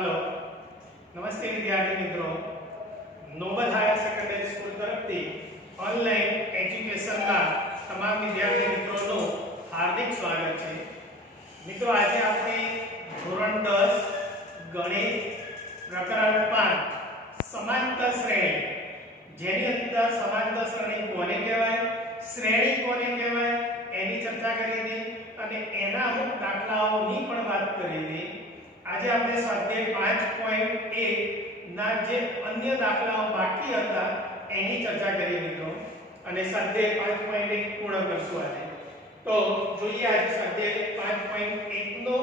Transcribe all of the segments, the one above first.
Hello नमस्ते विद्यार्थी मित्रों नोबल हायर सेकंडरी स्कूल तरफથી ઓનલાઈન એજ્યુકેશનના તમામ વિદ્યાર્થી મિત્રોનું હાર્દિક સ્વાગત છે। મિત્રો આજે આપણે ધોરણ 10 ગણિત પ્રકરણ 5 સમાંતર શ્રેણી જેની અંદર સમાંતર શ્રેણી કોને કહેવાય શ્રેણી કોને કહેવાય એની ચર્ચા કરી હતી અને એના અમુક દાખલાઓની પણ વાત કરી હતી। આજે આપણે સ્વાધ્યાય 5.1 ના જે અન્ય દાખલાઓ બાકી હતા એની ચર્ચા કરી મિત્રો અને સ્વાધ્યાય 5.1 પૂર્ણ કરશું આજે। તો જોઈએ આજે સ્વાધ્યાય 5.1 નો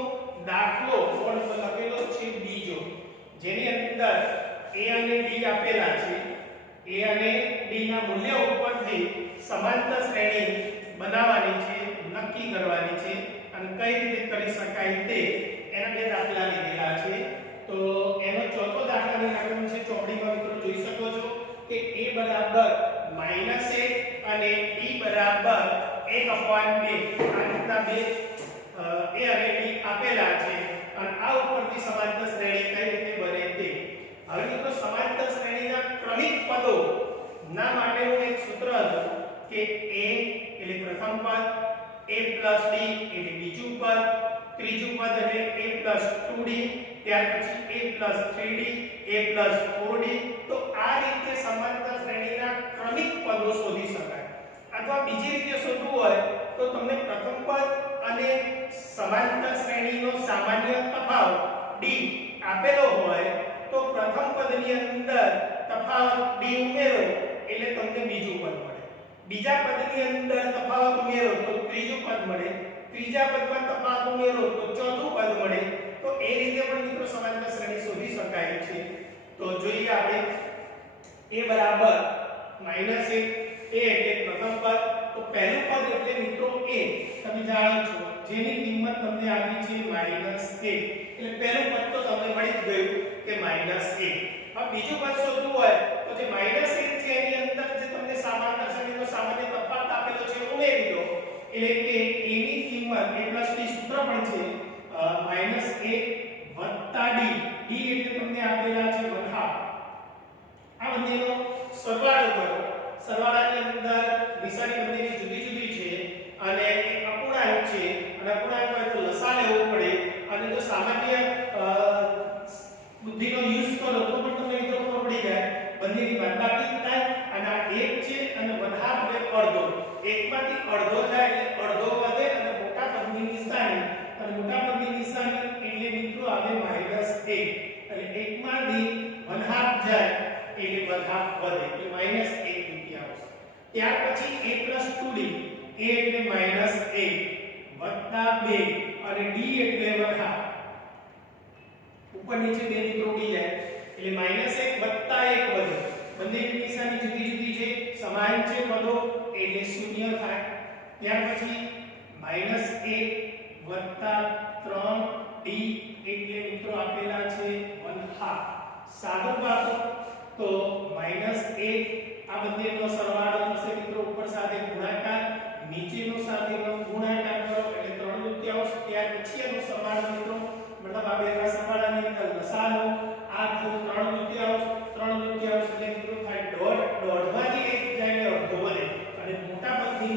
દાખલો બોર્ડ પર લખેલો છે બીજો જેની અંદર a અને d આપેલા છે। a અને d ના મૂલ્ય ઉપરથી સમાંતર શ્રેણી બનાવવાની છે નક્કી કરવાની છે અને કઈ રીતે કરી શકાય તે એના બે દાખલા લીધેલા છે। તો એનો ચોથો દાખલા નિરાકરણ છે ચોપડીમાં મિત્રો જોઈ શકો છો કે a બરાબર -1 અને d બરાબર 1/2 આ રીતના બે a અને d આપેલા છે અને આ ઉપરથી સમાંતર શ્રેણી કઈ રીતે બને તે। હવે મિત્રો સમાંતર શ્રેણીના ક્રમિક પદો ના માટેનું એક સૂત્ર હતું કે a એટલે પ્રથમ પદ a + d એટલે બીજું પદ ત્રીજું પદ એટલે a + 2d ત્યાર પછી a + 3d a + 4d। તો આ રીતે સમાંતર શ્રેણીના ક્રમિક પદો શોધી શકાય અથવા બીજી રીતે શોધવું હોય તો તમને પ્રથમ પદ અને સમાંતર શ્રેણીનો સામાન્ય તફાવત d આપેલો હોય તો પ્રથમ પદની અંદર તફાવત d ઉમેરો એટલે તમને બીજું પદ મળે બીજા પદની અંદર તફાવત ઉમેરો તો ત્રીજું પદ મળે ત્રીજા પદમાં તફાવત ઉમેરો તો ચોથું પદ મળે। તો એ રીતે પણ મિત્રો સમાંતર શ્રેણી શોધી શકાય છે। તો જોઈએ આપણે a બરાબર -1 a એટલે પ્રથમ પદ તો પહેલું પદ એટલે મિત્રો a તમે જાણો છો જેની કિંમત તમને આપી છે -1 એટલે પહેલું પદ તો તમને મળી જ ગયું કે -1। હવે બીજું પદ શોધવું હોય તો જે -1 છે એની અંદર જે તમને સમાંતર શ્રેણીનો સામાન્ય તફાવત આપેલો છે ઉમેરી દો એટલે કે a ની કિંમત a + d સૂત્ર પણ છે -a + d d એટલે તમને આપેલા છે 1/2 આ બંનેનો સરવાળો કરો સરવાળાની અંદર નિશાની બંનેની જુદી જુદી છે અને એક અપૂર્ણાંક છે અને અપૂર્ણાંક હોય તો લસા લેવો પડે અને જો સામાન્ય બુદ્ધિનો યુઝ કરો તો પણ તમને મિત્રો ખબર પડી જાય બંનેની બાદબાકી થાય અને આ 1 છે અને 1/2 એટલે અડધો એકમાંથી અડધો જાય એટલે અડધો વધે અને મોટા પદની નિશાની અને મોટા પદની નિશાની એટલે મિત્રો આવે -1 એટલે 1 માંથી 1/2 જાય એટલે 1/2 વધે એટલે -1/2। ત્યાર પછી a + 2d a એટલે -1 + 2 અને d એટલે 1/2 ઉપર નીચે બે મિત્રો ઉડી જાય એટલે -1 + 1 વધે બંનેની નિશાની જુદી જુદી છે સમાન છે પદો એટલે 0 થાય। ત્યાર પછી -1 + 3d એટલે મિત્રો આપેલા છે 1/2 સાદો પાડો તો -1 આ બંનેનો સરવાળો થશે મિત્રો ઉપર સાથે ગુણાકાર નીચેનો સાથેનો ગુણાકાર કરો એટલે 3/4 ત્યાર પછી એનો સરવાળો મિત્રો મતલબ આ બેના સરવાળાની અંદર લસાનો આ થયું 3/4 એટલે મિત્રો થાય દોઢ દોઢમાંથી એક જાય એટલે અડધો વધે અને મોટા પદની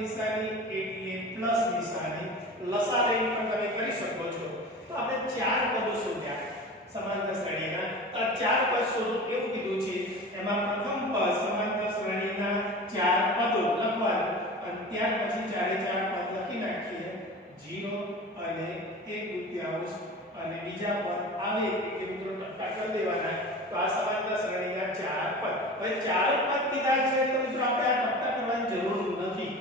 નિશાની એટલે પ્લસ નિશાની લસા લઈને પણ તમે કરી શકો છો। તો આપણે ચાર પદો શોધ્યા સમાંતર શ્રેણીના તો ચાર પદ શોધો એવું કીધું છે એમાં પ્રથમ પદ સમાંતર શ્રેણીના ચાર પદો લખવાનું અને ત્યાર પછી ચારે ચાર પદ લખી નાખીએ 0 અને 1/2 અને બીજા પદ આવે એટલે મિત્રો ટક્કા કરી દેવાના તો આ સમાંતર શ્રેણીના ચાર પદ। હવે ચાર પદ કીધા છે તો મિત્રો આપણે આ ટક્કા કરવાની જરૂર નથી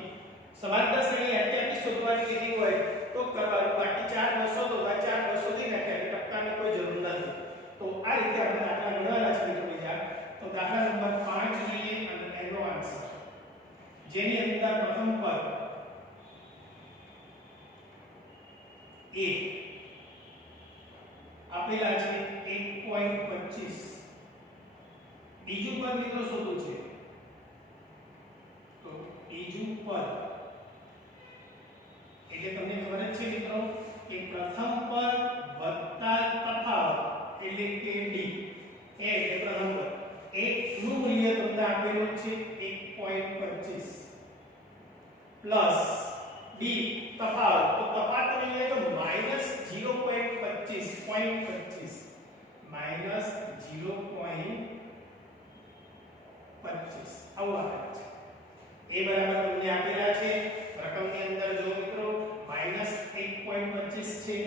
સમાંતર શ્રેણી આટલી શોધવાની કીધી હોય તો કરવાનું બાકી ચાર બસો તો ચાર બસો થી નાખ્યા એટલે ટક્કાની કોઈ જરૂર નથી। તો આ રીતે આપણે દાખલા ગણવાના છે મિત્રો બીજા તો દાખલા નંબર 5 જોઈએ અને એનો આન્સર જેની અંદર પ્રથમ પદ a આપેલા છે 1.25 બીજું પદ મિત્રો શોધવું છે તો બીજું પદ એટલે તમને ખબર જ છે મિત્રો કે પ્રથમ પદ વત્તા પ્લસ ડી તફાવત, તો તફાવત તમે લે તો માઈનસ 0.25 માઈનસ 0.25 આવું આવે છે. એ બરાબર તમને આપેલા છે રકમની અંદર. જો મિત્રો માઈનસ 1.25 છે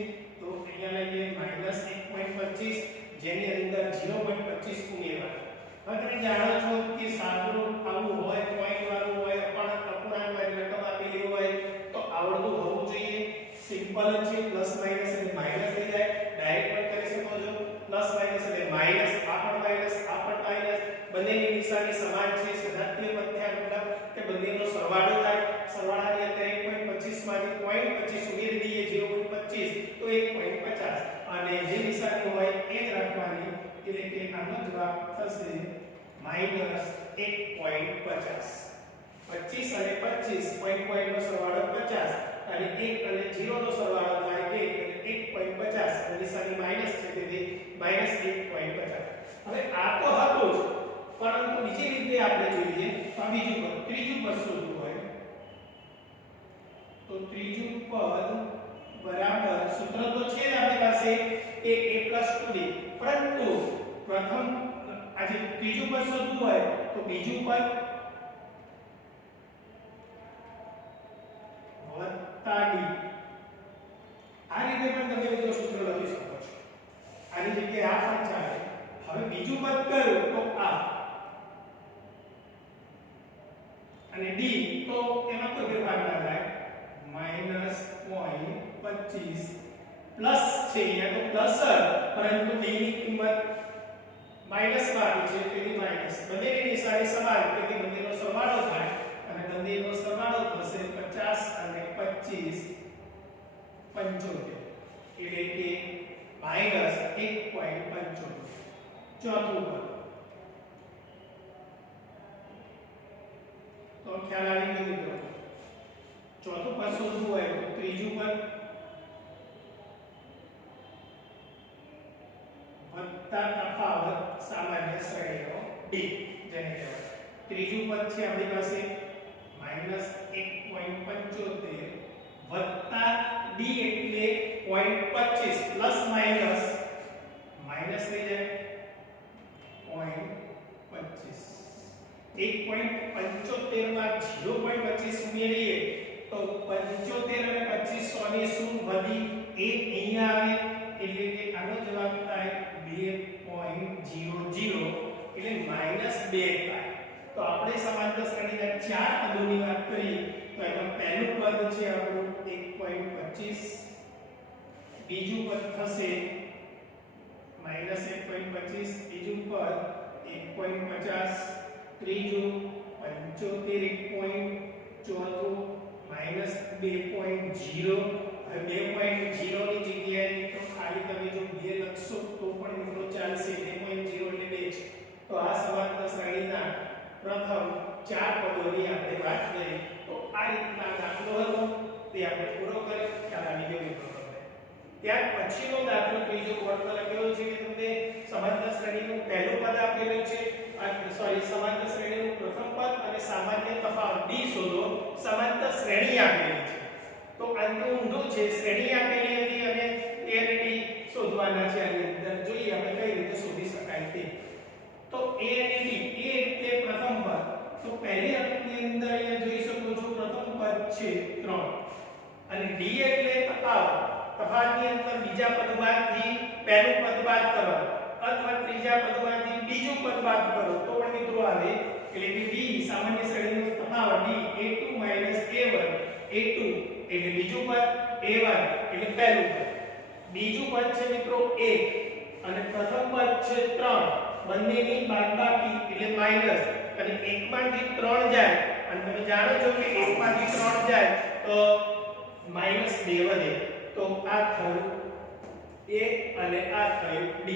તો અહીંયા લઈએ માઈનસ 1.25 જેની અંદર 0.25 ઉમેરવાનું. હવે તમે જાણો છો કે સાદુરૂપ આવું હોય, પોઈન્ટ વાળું હોય, અપૂર્ણાંક વાળી રકમ આપેલી હોય તો આવડતું હોવું જોઈએ. સિમ્પલ છે, પ્લસ માઈનસ એટલે માઈનસ થઈ જાય, ડાયરેક્ટ પણ કરી શકો છો. પ્લસ માઈનસ એટલે માઈનસ, આ પણ માઈનસ, આ પણ માઈનસ, બંનેની નિશાની સમાન છે. સજાતીય પદ્ધતિ મતલબ કે બંનેનો સરવાળો થાય. સરવાળાની અંદર 1.25 માંથી 0.25 ઉમેરી દઈએ 0.25 તો 1.50 અને જે નિશાની હોય એ જ રાખવાની. એટલે કે આનો જવાબ થશે માઈનસ 1.50. 25 અને 25 પોઈન્ટ નો સરવાળો 50 અને 1 અને 0 નો સરવાળો થાય 1 એટલે 1.50 અને નિશાની માઈનસ છે તેથી માઈનસ 1.50. હવે આ તો હતું જ, પરંતુ બીજી રીતે આપણે જોઈએ તો બીજું પદ, ત્રીજું પદ શોધવું હોય તો ત્રીજું પદ બરાબર સૂત્ર તો છે જ આપણી પાસે કે a + 2d, પરંતુ પ્રથમ આજે ત્રીજું પદ શોધવું હોય તો બીજું પદ વત્તા d. આ રીતે પણ તમે મિત્રો સૂત્ર લખી શકો છો. આની જગ્યાએ આ પણ ચાલે. હવે બીજું પદ કરું તો આ અને d, તો એમાં કોઈ ફેરફાર ના થાય. માઈનસ 0.25 પ્લસ છે, અહીંયા તો પ્લસ પરંતુ d ની કિંમત માઈનસ માં આવી છે તેથી માઈનસ. બંનેની નિશાની સમાન તેથી બંનેનો સરવાળો થાય અને બંનેનો સરવાળો થશે 50 અને 25 75 એટલે કે માઈનસ 1.75. ચોથું પદ તો ખ્યાલ આવી ગયો મિત્રો. ચોથું પદ શોધવું હોય તો ત્રીજું પદ વત્તા તફાવત સામાન્ય શ્રેણીનો d જેને કહેવાય. ત્રીજું પદ છે આપણી પાસે માઈનસ 1.75 વત્તા d એટલે 0.25 પ્લસ માઈનસ માઈનસ થઈ જાય 0.25. 1.75 માં 0.25 ઉમેરીએ તો 75 અને 25 100 ની શું વધી 1 અહીંયા આવે એટલે કે આનો જવાબ થાય 2.00 એટલે -2 થાય. તો આપણે સમાંતર શ્રેણીના ચાર પદોની વાત કરી તો એમાં પહેલું પદ છે આપણું 1.25, બીજું પદ થશે -1.25, બીજું પદ 1.50, ત્રીજું 75 ચોથું -2.0. હવે 2.0 ની જગ્યાએ તો ખાલી તમે જો 2 લખશો તો પણ મિત્રો ચાલશે. 2.0 એટલે 2. તો આ સમાંતર શ્રેણીના પ્રથમ ચાર પદોની આપણે વાત કરી. તો આ રીતના દાખલો હતો તે આપણે પૂરો કર્યો. ખ્યાલ આવી ગયો મિત્રો. ત્યાર પછીનો દાખલો ત્રીજો વર્ગ લખેલો છે કે તમને સમાંતર શ્રેણીનું પહેલું પદ આપેલું છે, સમાંતર શ્રેણીનું પ્રથમ પદ અને સામાન્ય તફાવત d શોધો. સમાંતર શ્રેણી આપેલી છે તો આનું ઊંધું છે. શ્રેણી આપેલી હતી અને a અને d શોધવાના છે. આની અંદર જોઈએ આપણે કઈ રીતે શોધી શકાય તે. તો a અને d, a એટલે પ્રથમ પદ, તો પહેલી આકૃતિની અંદર અહીંયા જોઈ શકો છો પ્રથમ પદ છે 3 અને d એટલે તફાવત. તફાવતની અંદર બીજા પદમાંથી પહેલું પદ બાદ કરો અથવા ત્રીજા પદમાંથી બીજું પદ બાદ કરો તો પણ મિત્રો આવે. એટલે કે d સામાન્ય શ્રેણીનો તફાવત d a2 a1, a2 એટલે બીજું પદ, a1 એટલે પહેલું પદ. બીજું પદ છે મિત્રો 1 અને પ્રથમ પદ છે 3. બંનેની બાદબાકી એટલે માઈનસ અને 1 માંથી 3 જાય અને તમે જાણો છો કે 1 માંથી 3 જાય તો -2 વધે. તો આ થયું a અને આ થયું d.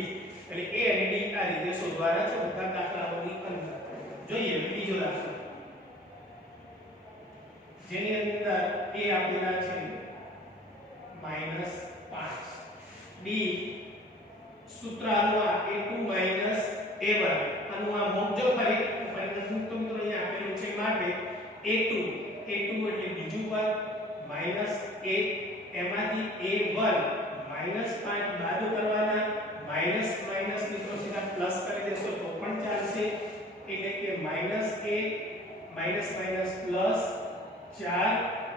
એટલે a અને d આ રીતે શોધવાના છે બધા દાખલાઓની અંદર. જોઈએ બીજો દાખલો જેની અંદર a આપેલા છે -5, b સૂત્ર આનું આ a2 a1 આનું આ મોકજો ફરી તો મિત્રો અહીંયા આપેલું છે માટે a2 a2 એટલે બીજું પદ -1 એમાંથી a1 -5 બાદ કરવાના માઈનસ માઈનસ મિત્રો સીધા પ્લસ કરી દેશો તો પણ ચાલશે એટલે કે -1 માઈનસ માઈનસ પ્લસ 4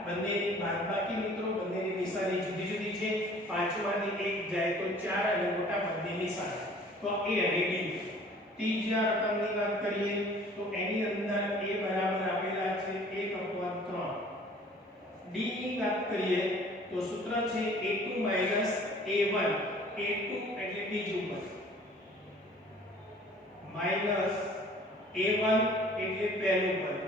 બંનેની બાદબાકી મિત્રો બંનેની નિશાની જુદી જુદી છે પાંચમાંથી એક જાય તો 4 અને મોટા પદની નિશાની તો a અને d ત્રીજા રકમની વાત કરીએ તો એની અંદર a બરાબર આપેલા છે 1/3 d ની વાત કરીએ તો સૂત્ર છે a2 a1 a2 એટલે બીજું પદ માઈનસ a1 એટલે પહેલું પદ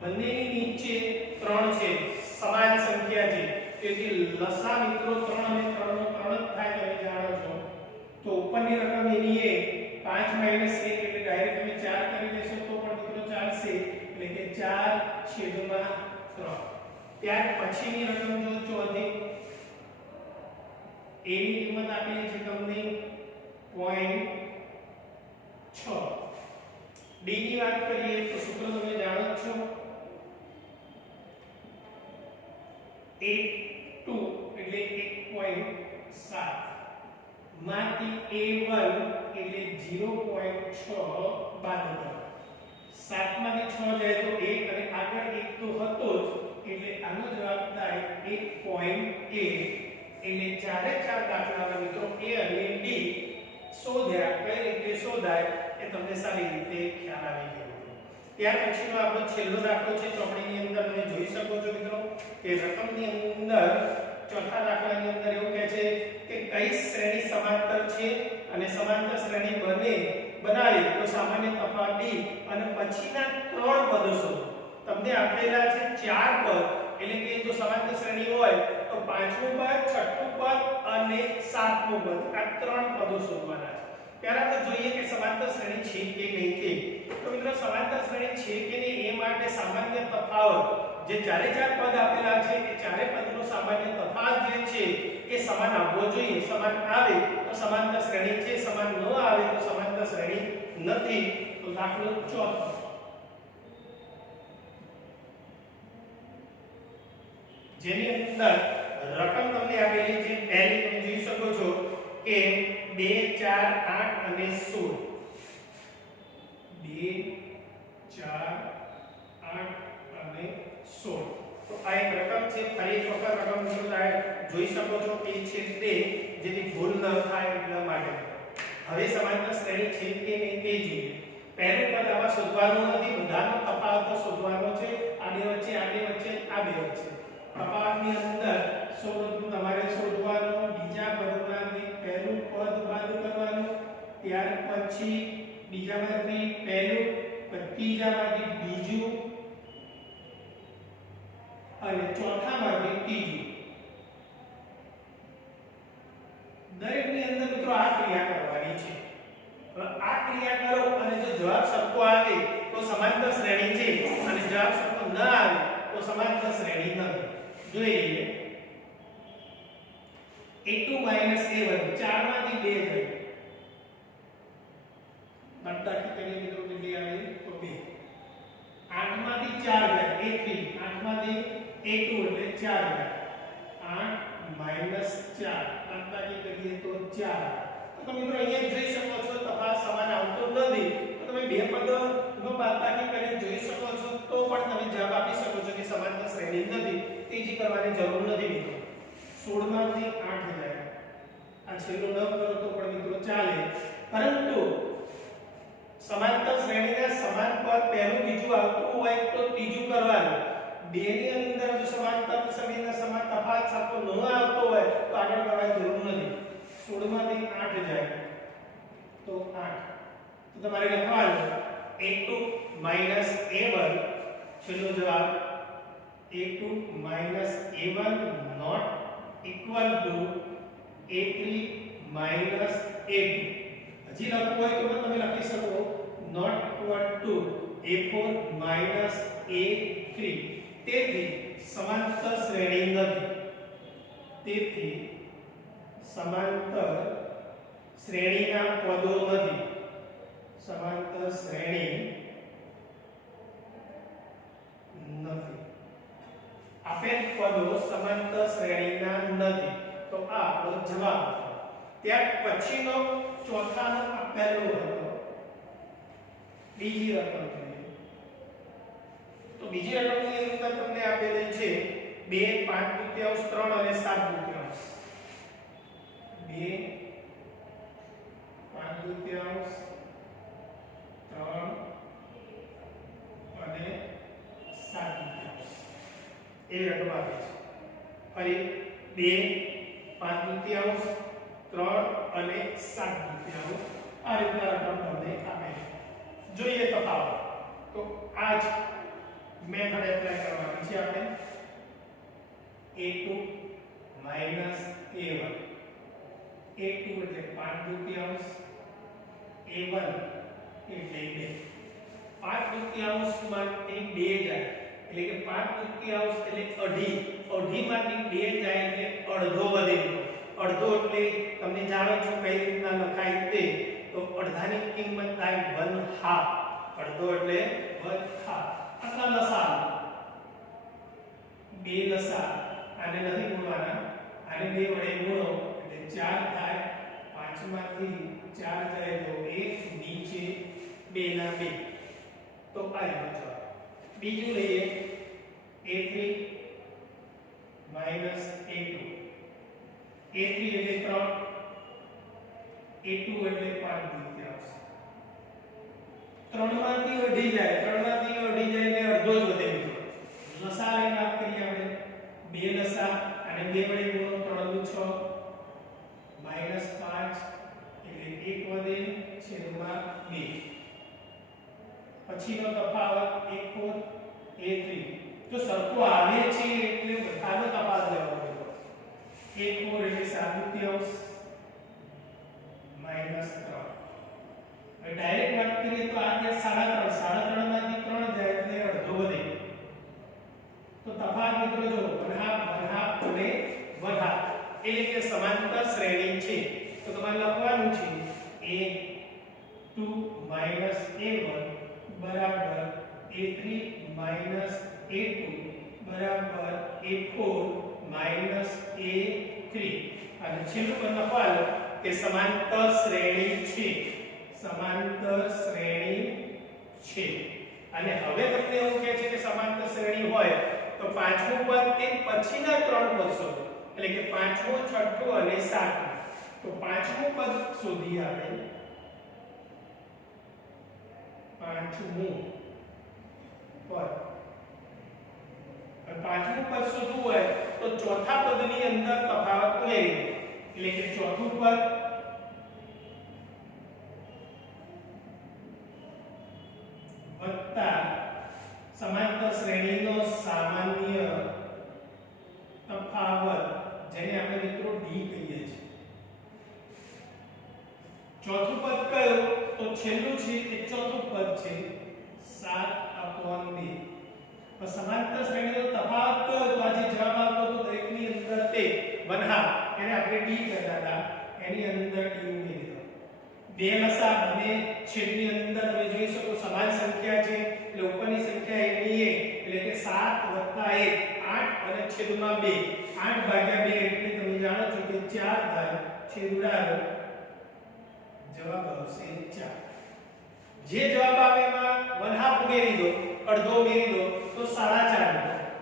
બંનેની નીચે 3 છે સમાન સંખ્યા છે તેથી લસા મિત્રો 3 અને 3 નો 3 જ થાય તમે જાણો છો તો ઉપરની રકમ એની એ 5 1 એટલે ડાયરેક્ટ તમે 4 કરી દેશો તો પણ મિત્રો ચાલશે એટલે કે 4/3 ત્યાર પછીની રકમ જો ચોથી a ની કિંમત આપેલી છે તમને 0.6 d ની વાત કરીએ તો સૂત્ર તમે જાણો છો a2 એટલે 1.7 માંથી a1 એટલે 0.6 બાદ કરો 7 માંથી 6 જાય તો 1 અને આગળ 1 તો હતો જ એટલે આનો જવાબ થાય 1.8 એટલે ચારે ચાર દાખલાના મિત્રો a અને d શોધ્યા કઈ રીતે શોધાય એ તમને સારી રીતે ખ્યાલ આવી ગયો ત્યાર પછીનો આપણો છેલ્લો દાખલો છે ચોપડીની અંદર તમે જોઈ શકો છો મિત્રો કે રકમની અંદર ચોથા દાખલાની અંદર એવું કહે છે કે કઈ શ્રેણી સમાંતર છે અને સમાંતર શ્રેણી બનાવે તો સામાન્ય તફાવત d અને પછીના ત્રણ પદો શોધો તમને આપેલા છે ચાર પદ એટલે કે જો સમાંતર શ્રેણી હોય તો પાંચમું પદ છઠ્ઠું પદ અને સાતમું પદ આ ત્રણ પદો શોધવાના છે ત્યારે આપણે જોઈએ કે સમાંતર શ્રેણી છે કે નહીં તે તો મિત્રો સમાંતર શ્રેણી છે કે નહીં એ માટે સામાન્ય તફાવત જે ચારે ચાર પદ આપેલા છે એ ચારે પદનો સામાન્ય તફાવત જે છે એ સમાન આવવો જોઈએ સમાન આવે તો સમાંતર શ્રેણી છે સમાન ન આવે તો સમાંતર શ્રેણી નથી તો દાખલો ચોથો જેની અંદર રકમ તમને આપેલી છે પહેલી તમે જોઈ શકો છો કે 2 4 8 અને 16 2 4 8 અને 16 તો આ એક રકમ છે ફરી એક વખત રકમ તમે જોઈ શકો છો કે છે 2 જેથી ભૂલ ન થાય એટલા માટે હવે સમાંતર શ્રેણી છે કે નહીં તે જોઈએ પહેલું પદ આવા શોધવાનું નથી બધાનો તફાવત શોધવાનો છે આને વચ્ચે આ બે વચ્ચે તફાવતની અંદર સૌપ્રથમ તમારે શોધવાનું બીજા પદમાંથી પહેલું પદ બાદ કરવાનું ત્યાર પછી બીજામાંથી પહેલું ત્રીજામાંથી બીજું અને ચોથામાંથી ત્રીજું દરેકની અંદર મિત્રો આ ક્રિયા કરવાની છે હવે આ ક્રિયા કરો અને જો જવાબ સરખો આવે તો સમાંતર શ્રેણી છે અને જવાબ સરખો ન આવે તો સમાંતર શ્રેણી નથી જોઈ લઈએ a2 a1 4 માંથી 2 જાય બાદબાકી કરીએ મિત્રો કેટલી આવે તો 2 8 માંથી 4 જાય a3 8 માંથી a2 એટલે 4 જાય 8 4 બાદબાકી કરીએ તો 4 તો મિત્રો અહીંયા જોઈ શકો છો તફાવત સમાન આવતો નથી તો તમે બે પદોનો બાદબાકી કરીને જોઈ શકો છો તો પણ તમે જવાબ આપી શકો છો કે સમાંતર શ્રેણી નથી તેજી કરવાની જરૂર નથી મિત્રો 16 માંથી 8 જાય આ છેલ્લો ન કરો તો પણ મિત્રો ચાલે પરંતુ સમાંતર શ્રેણીના સમાન પદ પહેલું બીજું આવતું હોય તો ત્રીજું કરવાનું બે ની અંદર જો સમાંતર શ્રેણીના સમાન તફાવત સરખો ન આવતો હોય તો આગળ કરવાની જરૂર નથી 16 માંથી 8 જાય તો 8 તો તમારે લખવાનું a2 a1 છેલ્લો જવાબ a2 a1 not equal to a3 a2 હજી લખવું હોય તો તમે લખી શકો not equal to a4 a3 તેથી સમાંતર શ્રેણી નથી તેથી સમાંતર શ્રેણીના પદો નથી સમાંતર શ્રેણી નથી. આપેલ પદો સમાંતર શ્રેણીના નથી. તો આ આપણો જવાબ છે. ત્યાર પછીનો ચોથાનો આપેલો હતો બીજી રકમ છે. તો બીજી રકમની અંદર તમને આપેલી છે 2 5/3 3 અને 7/3. 2 5/3 3 અને 7/3 એ રકમ આપી છે. ફરી 2 5/3 3 અને 7/3 આ રીતના રકમ તમને આપે છે. જોઈએ તફાવત. તો આ જ મેથડ એપ્લાય કરવાની છે આપણે. a2 a1 a2 એટલે 5/3 a1 એટલે 2 5/3 માંથી 2 જાય એટલે કે 5/3 એટલે અઢી માંથી 2 જાય એટલે અડધો વધે. અડધો એટલે તમે જાણો છો કઈ રીતના લખાય તે. તો અડધાની કિંમત થાય 1/2. અડધો એટલે 1/2. આટલા લસા 2 લસા આને નથી ગુણવાના. આને 2 વડે ગુણો એટલે 4 થાય. 5 માંથી 4 જાય તો 1 નીચે 2 ના 2. તો આ રીતનો જવાબ. બીજું લઈએ a3 a2. a3 એટલે 3 a2 એટલે 5/3. 3 માંથી અઢી જાય એટલે અડધો જ વધે મિત્રો. લસા લઈને વાત કરીએ આપણે. 2 લસા અને 2 વડે ગુણો 3 દુ 6 -5 એટલે 1 વધે છેદમાં 2. પછીનો તફાવત a4 a3. જો સરખું આવે છે એટલે બધાનો તફાવત લેવાનો છે. a4 એટલે 7/3 -3. હવે ડાયરેક્ટ વાત કરીએ તો આ કે 3.5 માંથી 3 જાય એટલે અડધો વધે. તો તફાવત મિત્રો જો 1/2 અને 1/2 એટલે કે સમાંતર શ્રેણી છે. તો તમારે લખવાનું છે a2 a1 બરાબર a3 a2 બરાબર a4 a3. અને છેલ્લું પણ લખવાનું કે સમાંતર શ્રેણી છે. અને હવે તમને એવું કહે છે કે સમાંતર શ્રેણી હોય તો પાંચમું પદ તે પછીના ત્રણ પદ શોધો. એટલે કે પાંચમું, છઠ્ઠું અને સાતમું. તો પાંચમું પદ શોધીએ આપણે. પાંચમું પદ શોધવું હોય તો ચોથા પદની અંદર તફાવત ઉમેરી. એટલે કે ચોથું પદ વત્તા સમાંતર શ્રેણીનો સામાન્ય તફાવત, જેને આપણે મિત્રો ડી કહીએ છીએ. ચોથું પદ કયું? તો છેલ્લું છે એ ચોથું પદ છે 7/2. તો સમાંતર શ્રેણીનો તફાવત કયો? તો આજે જવાબ આપો તો દરેકની અંદર તે 1/2 એને આપણે ડી કહેતા હતા, એની અંદર ડી ઉમેરી દો. બે લસા અને છેદની અંદર તમે જોઈ શકો સમાન સંખ્યા છે એટલે ઉપરની સંખ્યા એની એટલે કે 7 + 1 8 અને છેદમાં 2 8/2 એટલે તમે જાણો છો કે 4 થાય. છેદ ઉડાડો, જવાબ આવશે 4. જે જવાબ આવે એમાં 1/2 ઉમેરી દો, અડધો ઉમેરી દો તો 4.5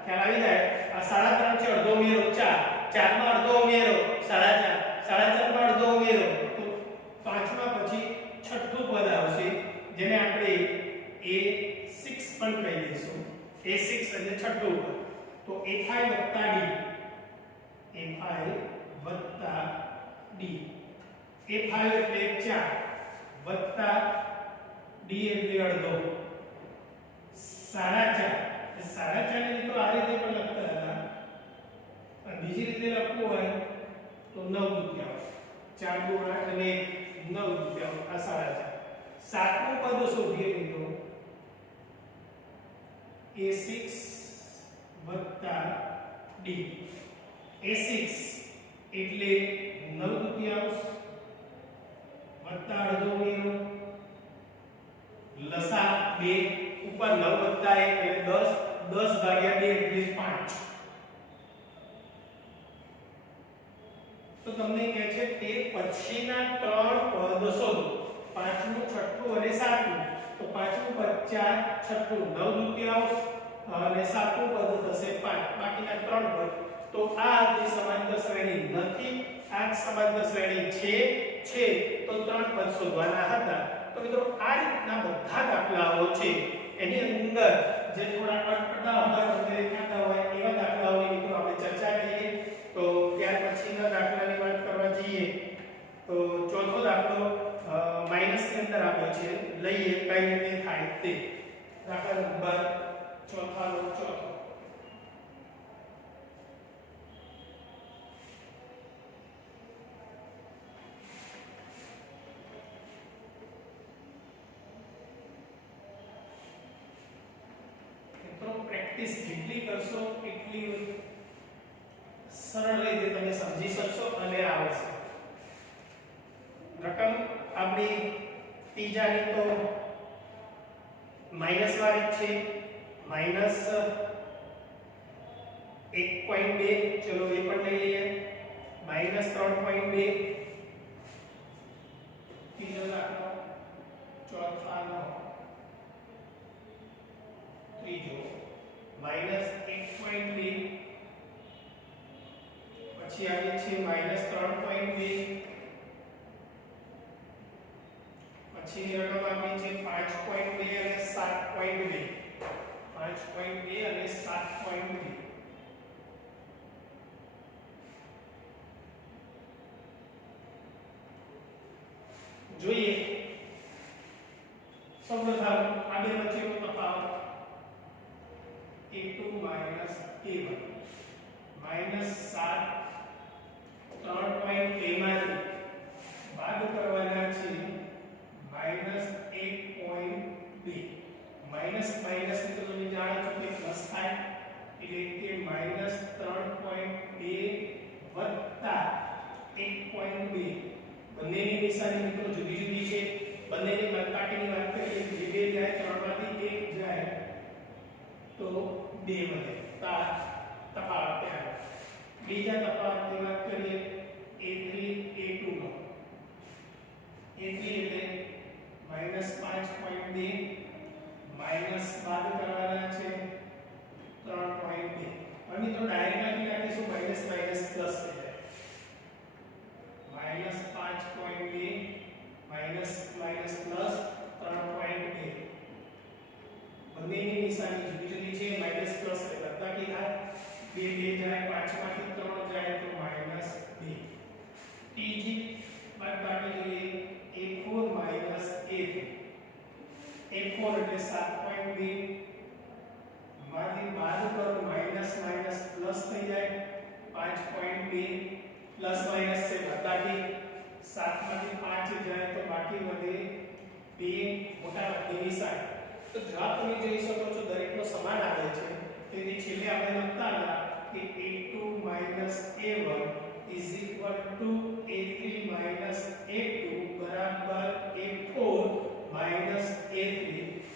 ખ્યાલ આવી જાય. આ 3.5 છે, અડધો ઉમેરો 4, 4 માં અડધો ઉમેરો 4.5, 4.5 માં અડધો ઉમેરો તો પાંચમા પછી છઠ્ઠું પદ આવશે, જેને આપણે a6 પણ કહી દઈશું. a6 એટલે છઠ્ઠું પદ. તો a5 + d, a5 + d, a5 એટલે 4 વત્તા d એટલે અડધો 4.5. 4.5 ને મિત્રો આ રીતે પણ લખતા હતા, અને બીજી રીતે લખવું હોય તો 9/2. 4 × 8 અને 9/2 આ 4.5. સાતમું પદ શોધીએ મિત્રો. a6 + d, a6 એટલે 9/2 વત્તા અડધો ઉમેરો, લસા 2 ઉપર 9 + 1 એટલે 10, 10 ભાગ્યા 2 એટલે 5. તો તમને કહે છે કે પછીના ત્રણ પદ શોધો. પાંચમું, છઠ્ઠું અને સાતમું. તો પાંચમું પદ 4, છઠ્ઠું 9 દુત્યાંશ અને સાતમું પદ થશે 5. બાકીના ત્રણ પદ. તો આ જે સમાંતર શ્રેણી નથી, આ સમાંતર શ્રેણી છે તો ત્રણ પદ શોધવાના હતા. તો મિત્રો આ રીતના બધા દાખલાઓ છે એની અંદર જે થોડા અટપટા હોય વગેરે થતા હોય એવા દાખલાઓની મિત્રો આપણે ચર્ચા કરીએ. તો ત્યાર પછીના દાખલાની વાત કરવા જઈએ તો ચોથો દાખલો માઈનસ ની અંદર આપ્યો છે. લઈએ કઈ રીતે થાય તે. દાખલા નંબર ચોથાનો ચોથો. પ્રેક્ટિસ જેટલી કરશો એટલી સરળ રીતે તમે સમજી શકશો અને આવડશે. રકમ આપણી ત્રીજાની તો માઈનસ વાળી છે. માઈનસ 1.2 ચલો એ પણ લઈ લઈએ. માઈનસ 3.2 ત્રીજો દાખલો ચોથાનો ત્રીજો માઈનસ 1.2 પછી આવે છે માઈનસ 3.2 પછીની રકમ આપી છે 5.2 અને 7.2 5.2 અને 7.2 જોઈએ. સૌપ્રથમ આ બે વચ્ચેનો તફાવત a2 minus a1 minus 7 3.2 માંથી ભાગ કરવાના છે minus 8.2. માઈનસ માઈનસ ને તો તમે જાણો છો કે પ્લસ થાય એટલે કે minus 3.2 વત્તા 8.2. બંનેની નિશાની મિત્રો જુદી જુદી છે. બંનેની બાદબાકીની વાત કરીએ તો 2 જાય 3 માંથી 1 જાય તો 2 વધે. તફાવત ત્યાં. બીજા તફાવતની વાત કરીએ a3 a2 નો. a3 એટલે -5.2 માઈનસ બાદ કરવાના છે 3.2. હવે મિત્રો ડાયરેક્ટ લખી નાખીશું માઈનસ માઈનસ પ્લસ થઈ જાય. -5.2 માઈનસ માઈનસ પ્લસ 3.2. બંનેની નિશાની જુદી જુદી છે. માઈનસ પ્લસ એટલે બાદબાકી થાય. 2 જાય 5 માંથી 3 જાય તો -2. ત્રીજી બાદબાકી જોઈએ a4 માઈનસ a3. a4 એટલે 7.2 માંથી બાદ કરો માઈનસ માઈનસ પ્લસ થઈ જાય 5.2 પ્લસ માઈનસ છે બાદબાકી 7 માંથી 5 જાય તો બાકી વધે 2 મોટા વર્ગની નિશાની. તો જવાબ તમે જોઈ શકો છો દરેકનો સમાન આવે છે. તેથી છેલ્લે આપણે લખતા હતા કે a2 minus a1 is equal to a3 minus a2 બરાબર a4 minus a3.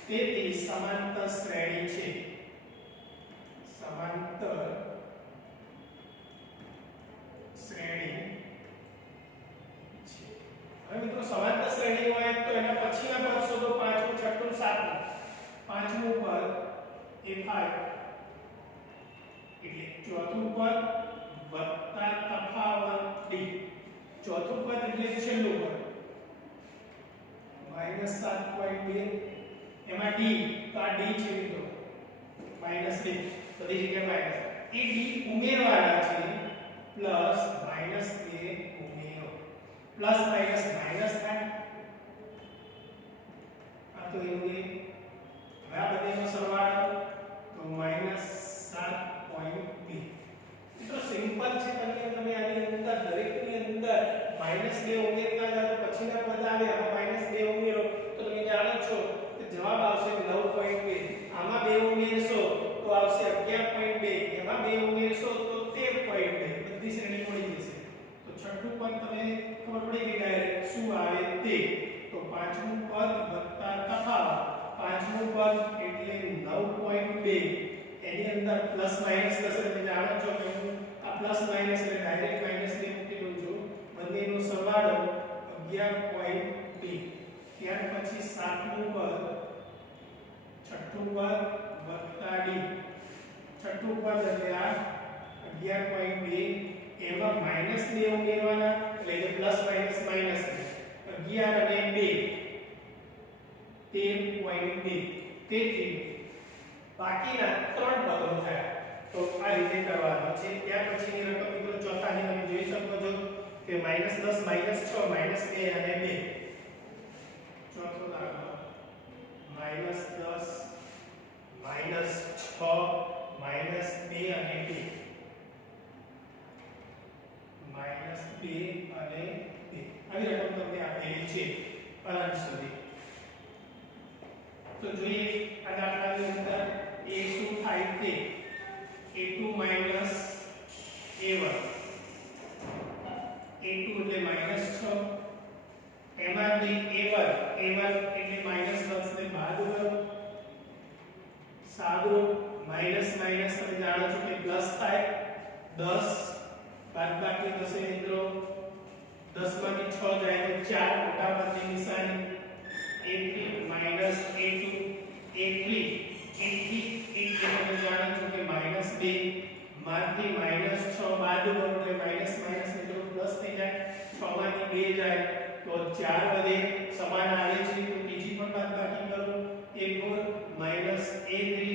તેથી સમાંતર શ્રેણી છે. સમાંતર શ્રેણી છે. હવે મિત્રો સમાંતર શ્રેણી હોય તો એના પછીના પદ શોધો. પાંચમું, છઠ્ઠું, સાતમું. પાંચમું પદ a5 એટલે ચોથું પદ વત્તા તફાવત d. ચોથું પદ એટલે છેલ્લું પદ -7.2 એમાં d તો આ d છે મિત્રો -d બધી જગ્યાએ માઈનસ. એ d ઉમેરવાના છે પ્લસ -2 ઉમેરો. પ્લસ માઈનસ માઈનસ થાય. આ તો એવું છે. હવે આ બધાનો સરવાળો તો -7.2. તો સિમ્પલ છે. તમે આની અંદર દરેકની અંદર -2 ઉમેરતા જાઓ તો પછીના પદ આવે આમાં -2 ઉમેરો તો તમે જાણો છો કે જવાબ આવશે 9.2. આમાં 2 ઉમેરશો તો આવશે 11.2. એમાં 2 ઉમેરશો તો 13.2. બધી શ્રેણી મળી જશે. તો છઠ્ઠું પદ તમે ખબર પડી ગઈ ડાયરેક્ટ શું આવે તે. તો પાંચમું પદ વત્તા તફાવત. પાંચમું પદ એટલે 9.2 એની અંદર પ્લસ માઈનસ થશે તમે જાણો છો કે હું આ પ્લસ માઈનસ એટલે ડાયરેક્ટ માઈનસ ને મૂકી દઉં છું બંનેનો સરવાળો 11.2 ત્યાર પછી સાતમું પદ છઠ્ઠું પદ વત્તા d છઠ્ઠું પદ એટલે આ 11.2 એમાં માઈનસ 2 ઉમેરવાના એટલે કે પ્લસ માઈનસ માઈનસ 11 અને 2 13.2 તેથી બાકીના 3 પદો થયા તો આ રીતે કરવાનું છે ત્યાર પછીની રકમ મિત્રો ચોથાની તમે જોઈ શકો છો કે -10 -6 -2 અને 2 ચોથો દાખલો -10 -6 -2 અને 2 -2 અને 2 આવી રકમ તમને આપેલી છે અનંત સુધી તો જોઈએ આ દાખલાની અંદર a શું થાય તે a2 - a1 a2 એટલે -6 એમાંથી a1 એટલે -10 ને બાદ કરો સાદું માઈનસ માઈનસ તમે જાણો છો કે પ્લસ થાય 10 બાદબાકી થશે મિત્રો 10 માંથી 6 જાય તો 4 મોટા પદની નિશાની a3 - a2 a3 તમે જાણો છો કે -2 માંથી -6 બાદ કરો એટલે માઈનસ માઈનસ મિત્રો પ્લસ થઈ જાય 6 માંથી 2 જાય તો 4 વધે સમાન આવે છે તો ત્રીજી પણ બાદબાકી કરો a4 - a3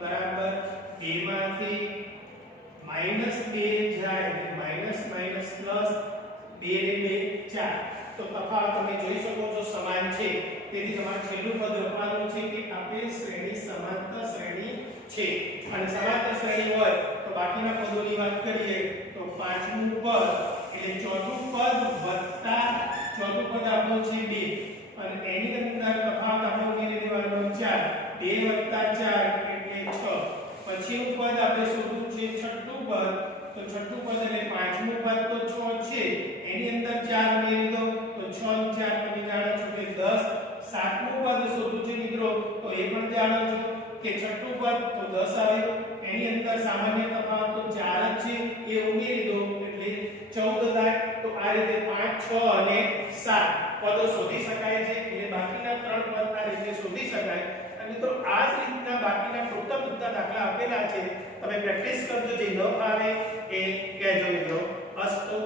બરાબર 2 માંથી -2 જાય માઈનસ માઈનસ પ્લસ 2 ને 2 4 તો તફાવત તમે જોઈ શકો છો સમાન છે તેથી તમારે છેલ્લું પદ લખવાનું છે કે આપેલ શ્રેણી સમાંતર શ્રેણી છે અને સમાંતર શ્રેણી હોય તો બાકીના પદોની વાત કરીએ તો પાંચમું પદ એટલે ચોથું પદ વત્તા ચોથું પદ આપણું છે 2 અને એની અંદર તફાવત આપણે ઉમેરી દેવાનો 4 2 વત્તા 4 એટલે 6 પછીનું પદ આપણે શોધવું છે છઠ્ઠું પદ તો છઠ્ઠું પદ એટલે પાંચમું પદ તો 6 છે એની અંદર 4 ઉમેરી દો તો 6 * 4 તમે જાણો છો કે 10 સાતમું પદ શોધવું છે મિત્રો તો એ પણ જાણો છો કે છઠ્ઠું પદ તો 10 આવ્યું એની અંદર સામાન્ય તફાવત તો 4 જ છે એ ઉમેરી દો એટલે 14 થાય તો આ રીતે 5 6 અને 7 પદો શોધી શકાય છે એટલે બાકીના 3 પદ આ રીતે શોધી શકાય અને મિત્રો આ જ રીતના બાકીના ટોટલ બધા દાખલા આપેલા છે તમે પ્રેક્ટિસ કરજો જે ન આવે એ કહેજો મિત્રો અસ્તુ